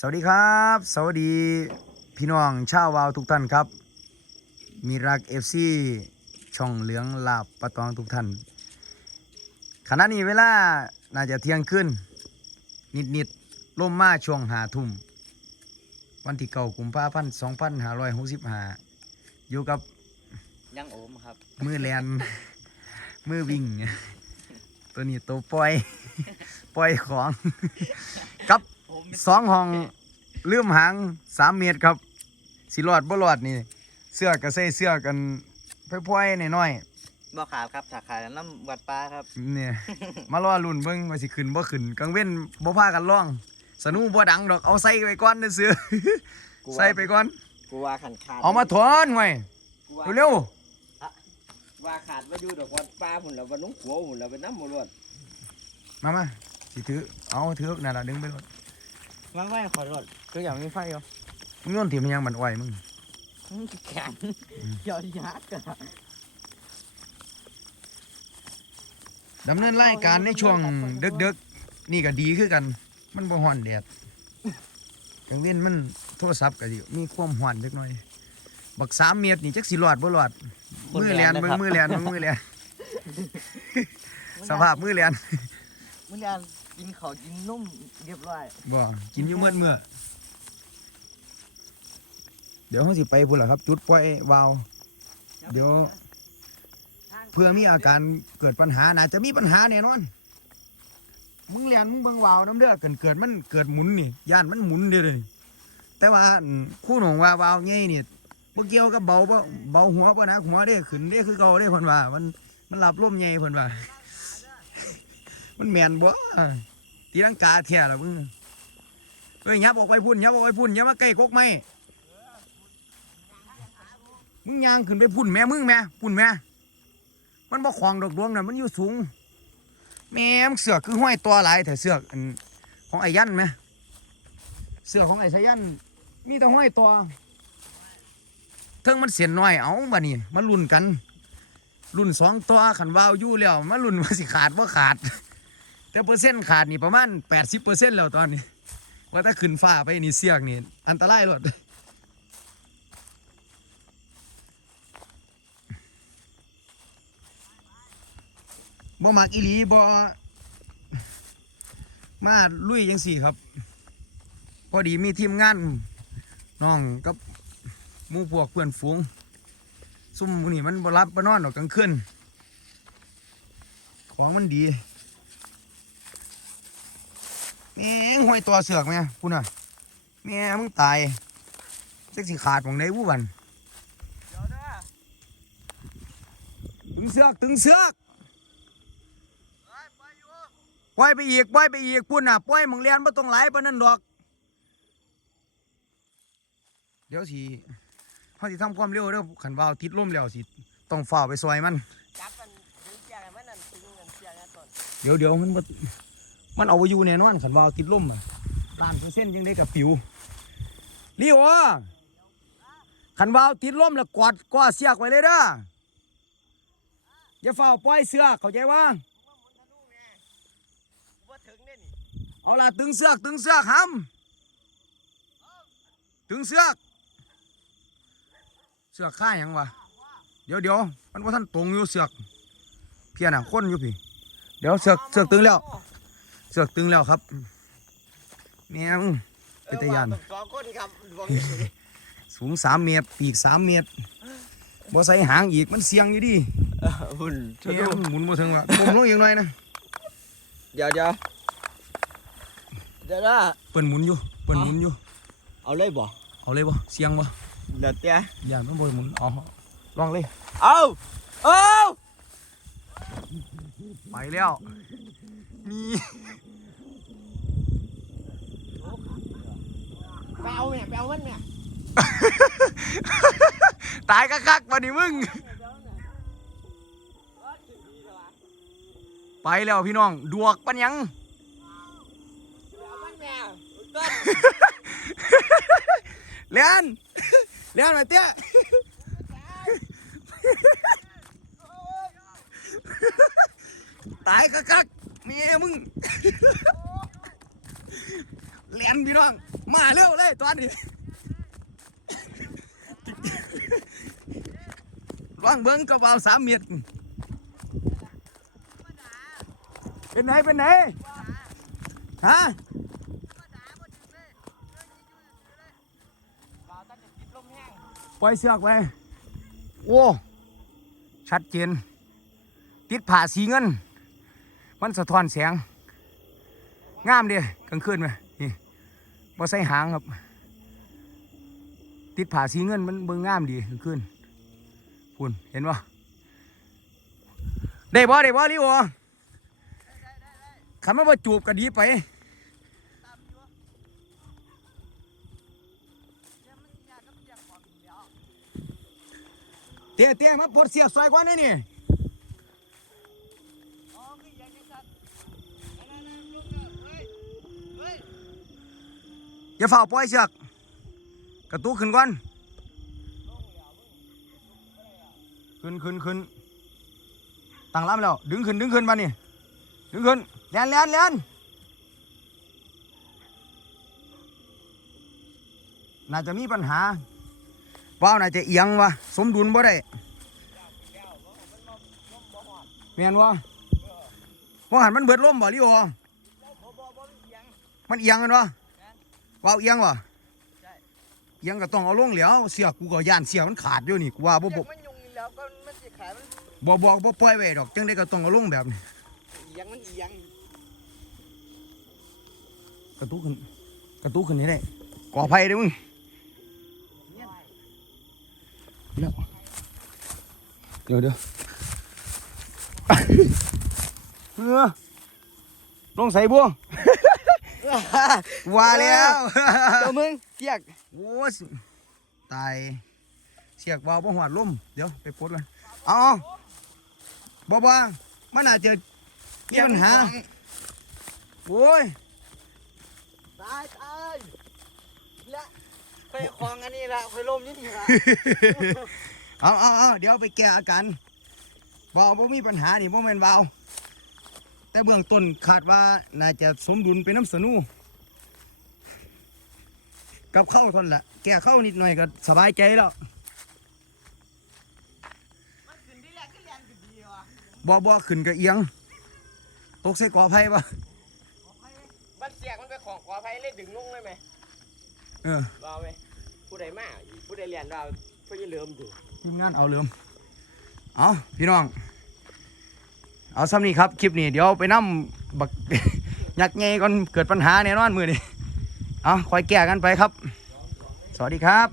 สวัสดีครับ สวัสดีพี่น้องชาววาวทุกท่านครับ มีรักเอฟซีช่องเหลืองลาบปะตองทุกท่านขณะนี้เวลาน่าจะเที่ยงขึ้น นิดนิดๆล่มมาช่วงหาทุ่ม วันที่เก่ากุมภาพันธ์สองพันห้าร้อยหกสิบห้าอยู่กับยังโอมครับ มือแลน มือวิ่ง ตัวนี้ตัวปล่อย ปล่อยของกับผมเป็น สองห้องลืมหางสามเมตรครับ สิรอดบ่รอดนี่ เสื้อก็ใส่เสื้อกันพ่อยๆน้อยบ่ขาดครับสาขาน้ำวัดปลาครับ ๆเนี่ย มารอลุ่นเบิ่งว่าสิขึ้นบ่ขึ้นกลางเว้นบ่พากันร้อง สนุบ่ดังดอกเอาใส่ไปก่อนเด้อเสื้อกูว่า ใส่ไปก่อน กูว่าขันขาดเอามาถอนไว้กูว่าเร็วว่าขาดมาอยู่ดอกวัดปลาหุ่นแล้ววันนุ่งขัวหุ่นแล้วเป็นน้ำมันล้วนๆมามาสิถือเอาถือนั่นล่ะดึงไปรถ ว่างไว้ขอรถก็อย่างมีไฟเหรอมึงโยนถิ่มมันยังมันอ้อยมึงแข็งยอดยักษ์อะดำเนินรายการในช่วงดึกๆ นี่ก็ดีคือกัน มันบ่ฮ้อนแดดกลางเว้นมันโทรศัพท์ก็สิมีความฮ้อนจักหน่อย บักสามเมตรนี่จักสิรอดบ่รอดมือแลนมือมือแลนมือมือแลนสภาพมือแลนมึงเรียน กินข้าวกินนุ่มเรียบร้อยบ่กินอยู่เมื่อเมื่อเดี๋ยวเฮาสิไปพุ่นล่ะครับ จุดปล่อยวาล์วเดี๋ยว เพื่อมีอาการเกิดปัญหาน่าจะมีปัญหาแน่นอน มึงเรียนมึงเบิ่งวาล์วน้ำเด้อเกิดเกิดมันเกิดหมุนนี่ย่านมันหมุนเด้อเลยแต่ว่าอั่นครู่หนองว่าวาล์วใหญ่นี่บ่เกี่ยวกับเบาบ่เบาหัวบ่นะหัวเด้ขึ้นเด้คือเก่าเด้เพิ่นว่า มันมันรับลมใหญ่เพิ่นว่า มันแมนบ่ตีลังกาแท้ละมึงเฮ้ยยับออกไปพุ่นยับออกไปพุ่นย่ามาใกล้กกไม้มึงยางขึ้นไปพุ่นแม่มึงแม่พุ่นแม่มันบ่ควางดอกดวงน่ะมันอยู่สูง แม่มเสือกคือห้อยตัวหลายแต่เสือกของไอ้ยันไหมเสือกของไอ้สายันมีแต่ห้อยตัวเทิงมันเสียนน้อยเอาบัดนี้มาลุ้นกัน รุ่นสองตัวขันวาวยู่แล้วมาลุ้นว่าสิขาดว่าขาด แต่เปอร์เซ็นต์ขาดนี่ประมาณแปดสิบเปอร์เซ็นต์แล้วตอนนี้ ว่าถ้าขึ้นฟ้าไปนี่เสี่ยกนี่อันตรายหลดบ่มักอีหลีบ่มาลุยจังสี่ครับ พอดีมีทีมงานน้องกับมู่พวกเพื่อนฝูง ซุ่มนี่มันบ่รับบ่นอนดอกกลางคืนของมันดี แม่งห้อยตัวเสือกแม่พูดน่ะแม่มึงตายจักสิขาดของไหนวู้บันเดี๋ยวเด้อตึงเสือกตึงเสือกเฮ้ยไปอยู่ปล่อยไปอีกปล่อยไปอีกพุ่นน่ะปล่อยมองเรียนบ่ต้องไหลปนนั้นดอก เดี๋ยวสิเฮาสิทำความเร็วเด้อคันว่าเอาติดลมแล้วสิต้องฝ่าไปซอยมัน เดี๋ยวเดี๋ยวมันบ่ มันเอาไว้อยู่แน่นอนคันว่าเอาติดลมอะล้านเปอร์เซ็นต์ยังได้กับปิวลีโอคันว่าเอาติดลมแล้วกอดกอดเสียกไว้เลยเด้ออย่าเฝ้าปล่อยเสือกเข้าใจว่าเอาล่ะตึงเสือกตึงเสือกห้ำตึงเสือก เสือกข้ายังวะเดี๋ยวเดี๋ยวมันว่าท่านตรงอยู่เสือก เพี้ยน่ะคนอยู่พี่ เดี๋ยวเสือกเสือกตึงแล้ว สือกตึงแล้วครับแม่งเป็นตะยานเออว่สองคนครับดวงสูงสามเมตรปีกสามเมตรบ่ใส่หางอีกมันเสียงอยู่ดิหุ่นแม่งหมุนบ่ถึงว่ะมุมลงอีกหน่อยนะเดี๋ยวเดี๋ยวเดี๋ยวนะเปิ้นหมุนอยู่เปิ้นหมุนอยู่ เอาเลยบ่เอาเลยบ่เสียงบ่เดี๋ยวเตี้ยอย่ามันบ่หมุนเอาลองเลยเอาเอา ไปแล้วนี่ไปเอาเนี่ยไปเอามันเนี่ยตายคักๆวันนี้มึง ไปแล้วพี่น้อง ดวกปันยังเลียนเลียนไปเตี้ย ตายคักๆเมียมึงแลนพี่น้อง มาเร็วเลยตอนนี้ว่างเบิ้งกระเป๋าสามเม็ดเป็นไหนเป็นไหนฮะบ่าวตั้งแต่ติดลมแห้งปล่อยเสือกไป โอ้ ชัดเจน ติดผ่าสีเงิน มันสะท้อนแสง งามเดีกลางคืนไหมนี่บ่ใส่หางครับ ติดผ่าสีเงินมันเบิ่งงามดีกลางคืนคุณเห็นปะได้บ่ได้บ่ลิโอขันมาบ่จูบก็ดีไปเตี้ยเตี้ยมาปลดเสียบซอยกว่านี่นี่ อ๋อคืออย่างนี้สัตว์นั่นนั่นลุกแล้วเฮ้ยเฮ้ย อย่าฝ่าปล่อยเสือกกระตุกขึ้นก่อนขึ้นขึ้นขึ้นตั้งลำแล้วดึงขึ้นดึงขึ้นมานี่ดึงขึ้นแลนแลนแลนน่าจะมีปัญหาว่าวน่าจะเอียงวะสมดุลบ่ได้เมียนวะว่าหันมันเบิดล่มบ่ลิโอมันเอียงกันวะ ว่าวเอียงวะเอียงก็ต้องเอาลงแล้วเสียกูก็ย่านเสียมันขาดอยู่นี่กูว่าบ่บ่มันยุงนี่แล้วก็มันสิขายมันบ่บอกบ่ปล่อยไว้ดอกจังได้ก็ต้องเอาลงแบบนี้เอียงมันเอียงกระตุกขึ้นกระตุกขึ้นนี่ได้ก่อไผ่เด้อมึงแล้วเดี๋ยวเดี๋ยวเออลงใส่บ่วง ว่าแล้วเจ้ามึงเสียกโอ้ยตายเสียกเบาบ่หวดลมเดี๋ยวไปปลดกันเอาๆบ่บ่มันอาจจะมีปัญหาโอ้ยตายตายละไปคลองอันนี้ละไปลมนี่นี่ละเอาเอาเอาเดี๋ยวไปแก้อาการเบาบ่มีปัญหานี่บ่แม่นเบา แต่เบื้องต้นคาดว่าน่าจะสมดุลเป็นน้ำสนูกับเข้าวเทานนละแก้เข้าวนิดหน่อยก็สบายใจแล้วมันขึ้นที่แรกขึ้นแรงขึ้นดีว่ะบ่บ่ขึ้นก็เอียง ตกใส่กอไผ่ปะมันเสียกมันไปของขออภัยเลยดึงลงเลยไหมเออว่าไหมผู้ใดมาผู้ใดเรียนเราเพื่อจะเริ่มดูทีมงานเอาเหลือมเอาพี่น้อง เอาซ้ำนี้ครับ คลิปนี้เดี๋ยวไปนั่มบักยักเงยก่อนเกิดปัญหาแน่นอนมือนี่เอาคอยแก้กันไปครับ สวัสดีครับ